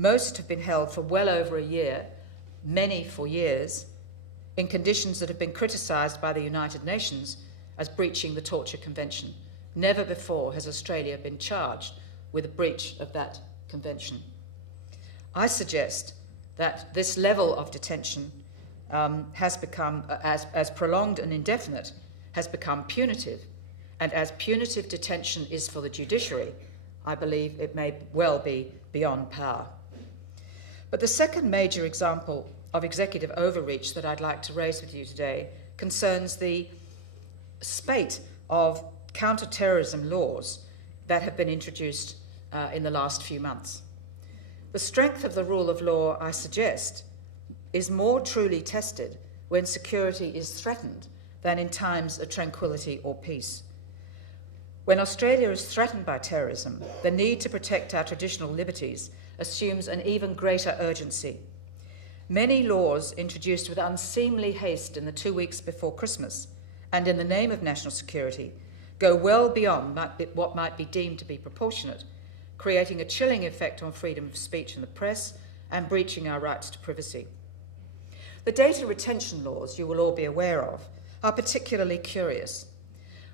Most have been held for well over a year, many for years, in conditions that have been criticised by the United Nations as breaching the Torture Convention. Never before has Australia been charged with a breach of that convention. I suggest that this level of detention has become, as prolonged and indefinite, has become punitive. And as punitive detention is for the judiciary, I believe it may well be beyond power. But the second major example of executive overreach that I'd like to raise with you today concerns the spate of counter-terrorism laws that have been introduced in the last few months. The strength of the rule of law, I suggest, is more truly tested when security is threatened than in times of tranquility or peace. When Australia is threatened by terrorism, the need to protect our traditional liberties assumes an even greater urgency. Many laws introduced with unseemly haste in the 2 weeks before Christmas and in the name of national security go well beyond what might be deemed to be proportionate, creating a chilling effect on freedom of speech and the press and breaching our rights to privacy. The data retention laws you will all be aware of are particularly curious.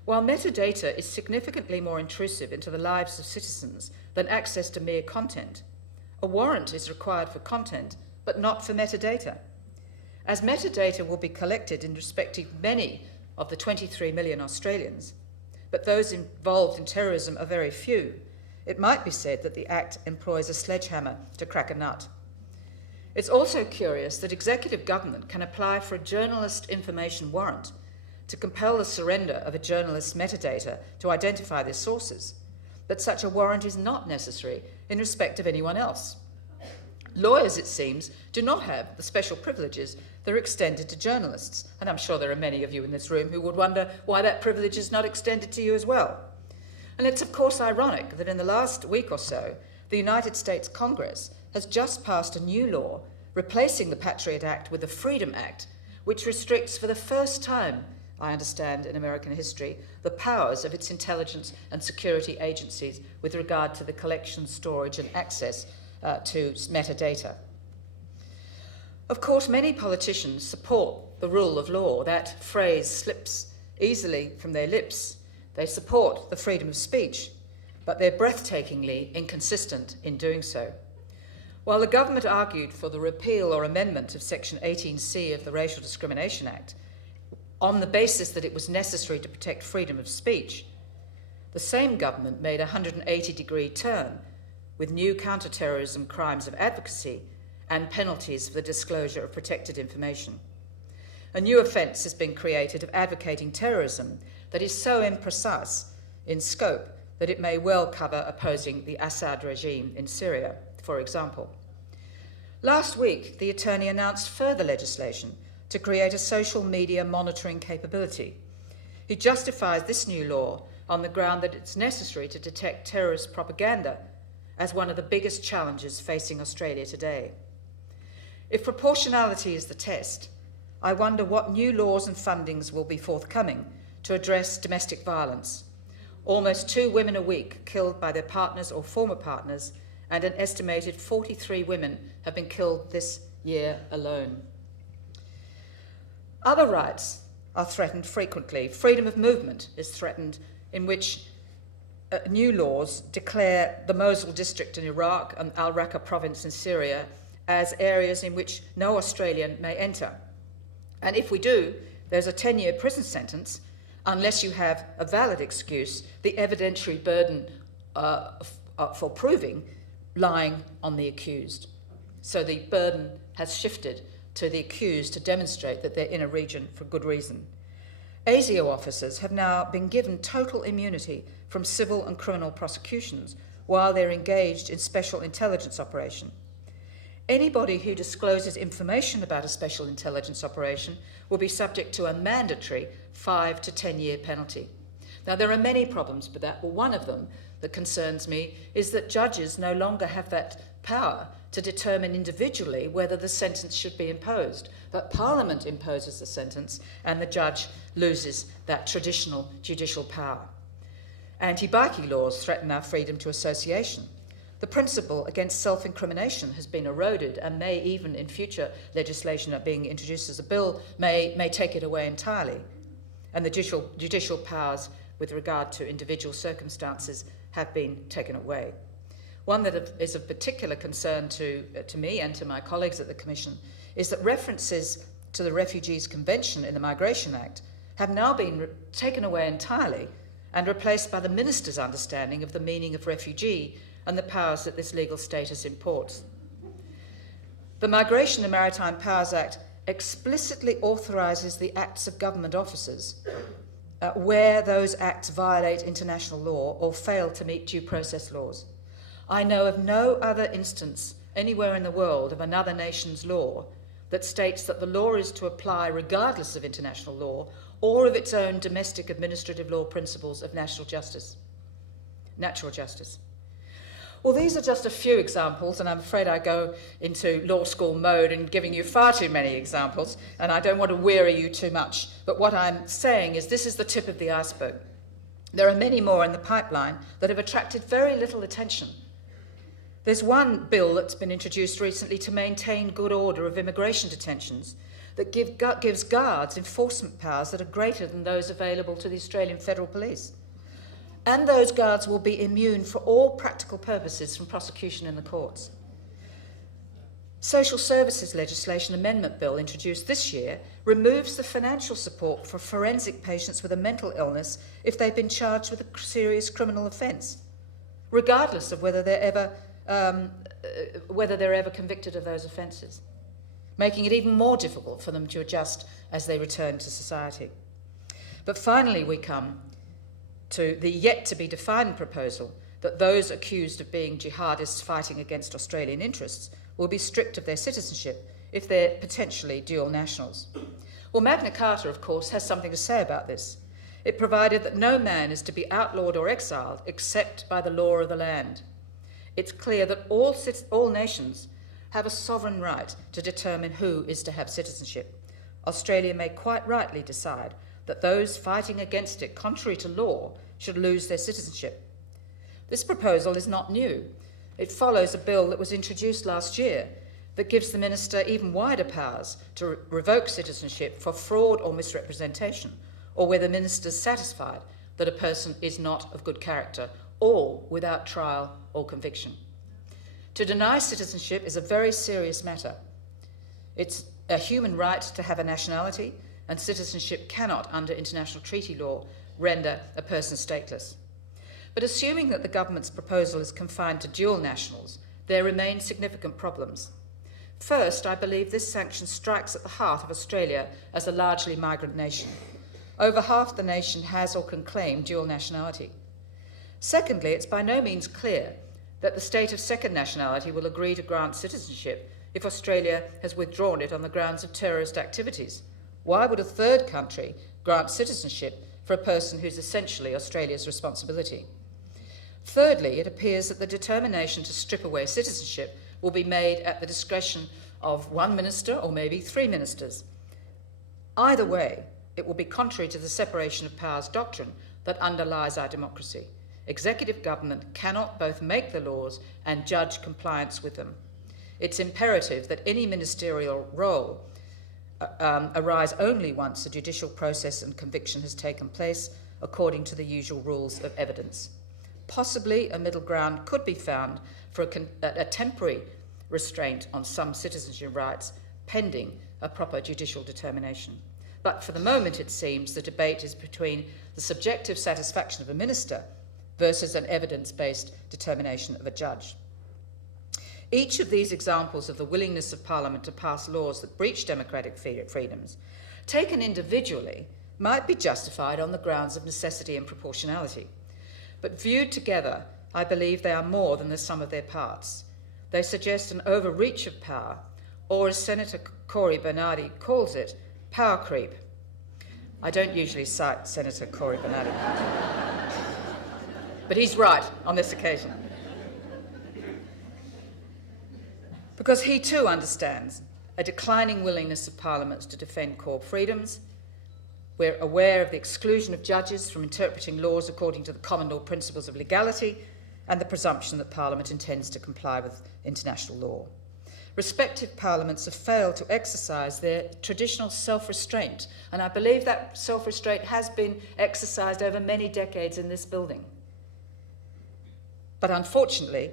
While metadata is significantly more intrusive into the lives of citizens than access to mere content, a warrant is required for content, but not for metadata. As metadata will be collected in respect of many of the 23 million Australians, but those involved in terrorism are very few, it might be said that the Act employs a sledgehammer to crack a nut. It's also curious that executive government can apply for a journalist information warrant to compel the surrender of a journalist's metadata to identify their sources, but such a warrant is not necessary in respect of anyone else. Lawyers, it seems, do not have the special privileges that are extended to journalists, and I'm sure there are many of you in this room who would wonder why that privilege is not extended to you as well. And it's of course ironic that in the last week or so, the United States Congress has just passed a new law replacing the Patriot Act with the Freedom Act, which restricts for the first time, I understand, in American history, the powers of its intelligence and security agencies with regard to the collection, storage and access to metadata. Of course, many politicians support the rule of law. That phrase slips easily from their lips. They support the freedom of speech, but they're breathtakingly inconsistent in doing so. While the government argued for the repeal or amendment of Section 18C of the Racial Discrimination Act on the basis that it was necessary to protect freedom of speech, the same government made a 180-degree turn with new counter-terrorism crimes of advocacy and penalties for the disclosure of protected information. A new offence has been created of advocating terrorism that is so imprecise in scope that it may well cover opposing the Assad regime in Syria, for example. Last week, the Attorney announced further legislation to create a social media monitoring capability. He justifies this new law on the ground that it's necessary to detect terrorist propaganda as one of the biggest challenges facing Australia today. If proportionality is the test, I wonder what new laws and fundings will be forthcoming to address domestic violence. Almost 2 women a week killed by their partners or former partners, and an estimated 43 women have been killed this year alone. Other rights are threatened frequently. Freedom of movement is threatened, in which new laws declare the Mosul district in Iraq and Al Raqqa province in Syria as areas in which no Australian may enter. And if we do, there's a 10-year prison sentence unless you have a valid excuse, the evidentiary burden for proving lying on the accused. So the burden has shifted to the accused to demonstrate that they're in a region for good reason. ASIO officers have now been given total immunity from civil and criminal prosecutions while they're engaged in special intelligence operation. Anybody who discloses information about a special intelligence operation will be subject to a mandatory 5 to 10-year penalty. Now, there are many problems with that, but one of them that concerns me is that judges no longer have that power to determine individually whether the sentence should be imposed. That Parliament imposes the sentence and the judge loses that traditional judicial power. Anti-bikie laws threaten our freedom to association. the principle against self-incrimination has been eroded and may even in future legislation being introduced as a bill may take it away entirely. And the judicial powers with regard to individual circumstances have been taken away. One that is of particular concern to me and to my colleagues at the Commission is that references to the Refugees Convention in the Migration Act have now been taken away entirely and replaced by the Minister's understanding of the meaning of refugee and the powers that this legal status imports. The Migration and Maritime Powers Act explicitly authorises the acts of government officers where those acts violate international law or fail to meet due process laws. I know of no other instance anywhere in the world of another nation's law that states that the law is to apply regardless of international law or of its own domestic administrative law principles of natural justice. Well, these are just a few examples, and I'm afraid I go into law school mode and giving you far too many examples, and I don't want to weary you too much. But what I'm saying is this is the tip of the iceberg. There are many more in the pipeline that have attracted very little attention. There's one bill that's been introduced recently to maintain good order of immigration detentions that gives guards enforcement powers that are greater than those available to the Australian Federal Police. And those guards will be immune for all practical purposes from prosecution in the courts. Social Services Legislation Amendment Bill introduced this year removes the financial support for forensic patients with a mental illness if they've been charged with a serious criminal offence, regardless of whether they're ever convicted of those offences, making it even more difficult for them to adjust as they return to society. But finally we come to the yet-to-be-defined proposal that those accused of being jihadists fighting against Australian interests will be stripped of their citizenship if they're potentially dual nationals. Well, Magna Carta, of course, has something to say about this. It provided that no man is to be outlawed or exiled except by the law of the land. It's clear that all nations have a sovereign right to determine who is to have citizenship. Australia may quite rightly decide that those fighting against it, contrary to law, should lose their citizenship. This proposal is not new. It follows a bill that was introduced last year that gives the Minister even wider powers to revoke citizenship for fraud or misrepresentation, or where the Minister is satisfied that a person is not of good character, all without trial or conviction. To deny citizenship is a very serious matter. It's a human right to have a nationality, and citizenship cannot, under international treaty law, render a person stateless. But assuming that the government's proposal is confined to dual nationals, there remain significant problems. First, I believe this sanction strikes at the heart of Australia as a largely migrant nation. Over half the nation has or can claim dual nationality. Secondly, it's by no means clear that the state of second nationality will agree to grant citizenship if Australia has withdrawn it on the grounds of terrorist activities. Why would a third country grant citizenship for a person who's essentially Australia's responsibility? Thirdly, it appears that the determination to strip away citizenship will be made at the discretion of one minister or maybe three ministers. Either way, it will be contrary to the separation of powers doctrine that underlies our democracy. Executive government cannot both make the laws and judge compliance with them. It's imperative that any ministerial role arise only once a judicial process and conviction has taken place according to the usual rules of evidence. Possibly a middle ground could be found for a temporary restraint on some citizenship rights pending a proper judicial determination. But for the moment, it seems, the debate is between the subjective satisfaction of a minister versus an evidence-based determination of a judge. Each of these examples of the willingness of Parliament to pass laws that breach democratic freedoms, taken individually, might be justified on the grounds of necessity and proportionality. But viewed together, I believe they are more than the sum of their parts. They suggest an overreach of power, or as Senator Cory Bernardi calls it, power creep. I don't usually cite Senator Cory Bernardi, but he's right on this occasion. Because he too understands a declining willingness of parliaments to defend core freedoms. We're aware of the exclusion of judges from interpreting laws according to the common law principles of legality, and the presumption that Parliament intends to comply with international law. Respective parliaments have failed to exercise their traditional self-restraint, and I believe that self-restraint has been exercised over many decades in this building. But unfortunately,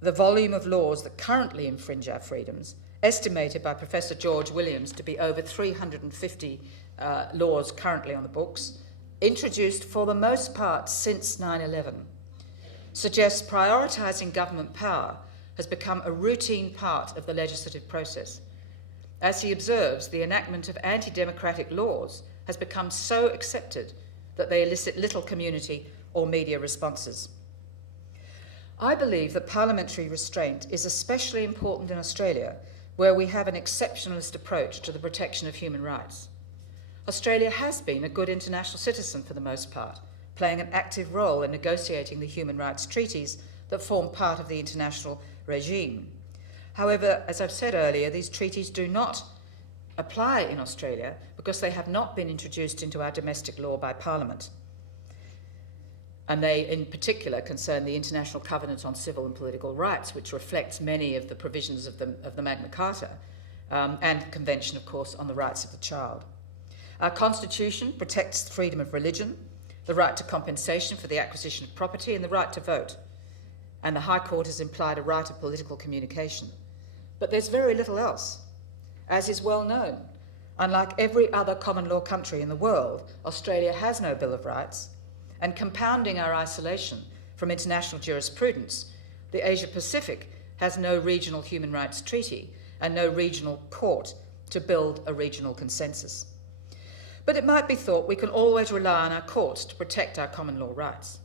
the volume of laws that currently infringe our freedoms, estimated by Professor George Williams to be over 350 laws currently on the books, introduced for the most part since 9/11, suggests prioritising government power has become a routine part of the legislative process. As he observes, the enactment of anti-democratic laws has become so accepted that they elicit little community or media responses. I believe that parliamentary restraint is especially important in Australia, where we have an exceptionalist approach to the protection of human rights. Australia has been a good international citizen for the most part, playing an active role in negotiating the human rights treaties that form part of the international regime. However, as I've said earlier, these treaties do not apply in Australia because they have not been introduced into our domestic law by Parliament. And they, in particular, concern the International Covenant on Civil and Political Rights, which reflects many of the provisions of the Magna Carta, and the Convention, of course, on the Rights of the Child. Our Constitution protects freedom of religion, the right to compensation for the acquisition of property, and the right to vote. And the High Court has implied a right of political communication. But there's very little else. As is well known, unlike every other common law country in the world, Australia has no Bill of Rights, and compounding our isolation from international jurisprudence, the Asia-Pacific has no regional human rights treaty and no regional court to build a regional consensus. But it might be thought we can always rely on our courts to protect our common law rights.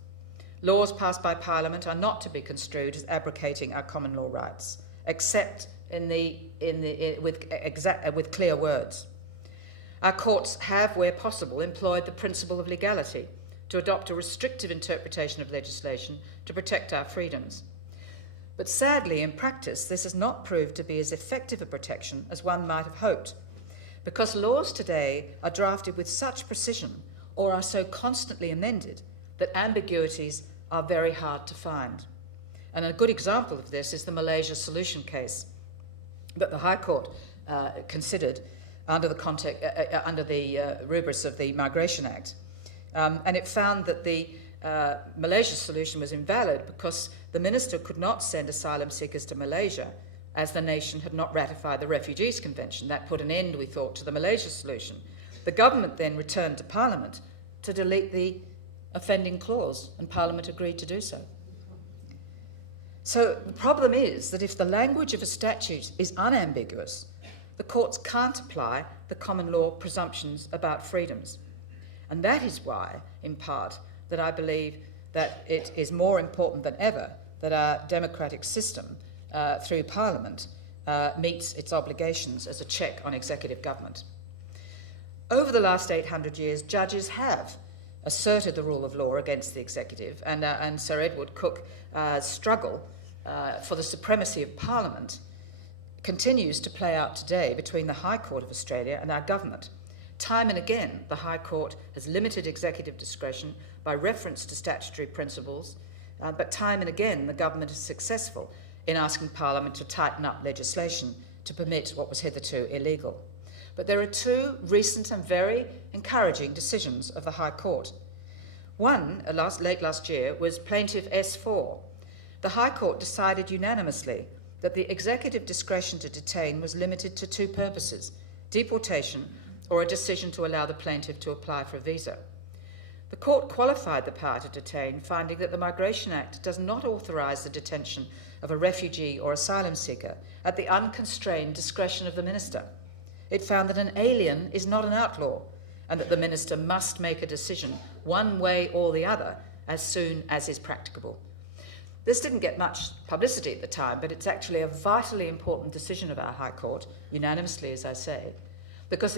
Laws passed by Parliament are not to be construed as abrogating our common law rights, except with clear words. Our courts have, where possible, employed the principle of legality to adopt a restrictive interpretation of legislation to protect our freedoms. But sadly, in practice, this has not proved to be as effective a protection as one might have hoped, because laws today are drafted with such precision or are so constantly amended that ambiguities are very hard to find. And a good example of this is the Malaysia Solution case that the High Court considered under the rubric of the Migration Act. And it found that the Malaysia solution was invalid because the minister could not send asylum seekers to Malaysia as the nation had not ratified the Refugees Convention. That put an end, we thought, to the Malaysia solution. The government then returned to Parliament to delete the offending clause, and Parliament agreed to do so. So the problem is that if the language of a statute is unambiguous, the courts can't apply the common law presumptions about freedoms. And that is why, in part, that I believe that it is more important than ever that our democratic system, through Parliament, meets its obligations as a check on executive government. Over the last 800 years, judges have asserted the rule of law against the executive, and Sir Edward Cook's struggle for the supremacy of Parliament continues to play out today between the High Court of Australia and our government. Time and again, the High Court has limited executive discretion by reference to statutory principles, but time and again the government is successful in asking Parliament to tighten up legislation to permit what was hitherto illegal. But there are two recent and very encouraging decisions of the High Court. One, late last year, was Plaintiff S4. The High Court decided unanimously that the executive discretion to detain was limited to two purposes: deportation or a decision to allow the plaintiff to apply for a visa. The court qualified the power to detain, finding that the Migration Act does not authorise the detention of a refugee or asylum seeker at the unconstrained discretion of the minister. It found that an alien is not an outlaw and that the minister must make a decision one way or the other as soon as is practicable. This didn't get much publicity at the time, but it's actually a vitally important decision of our High Court, unanimously, as I say, because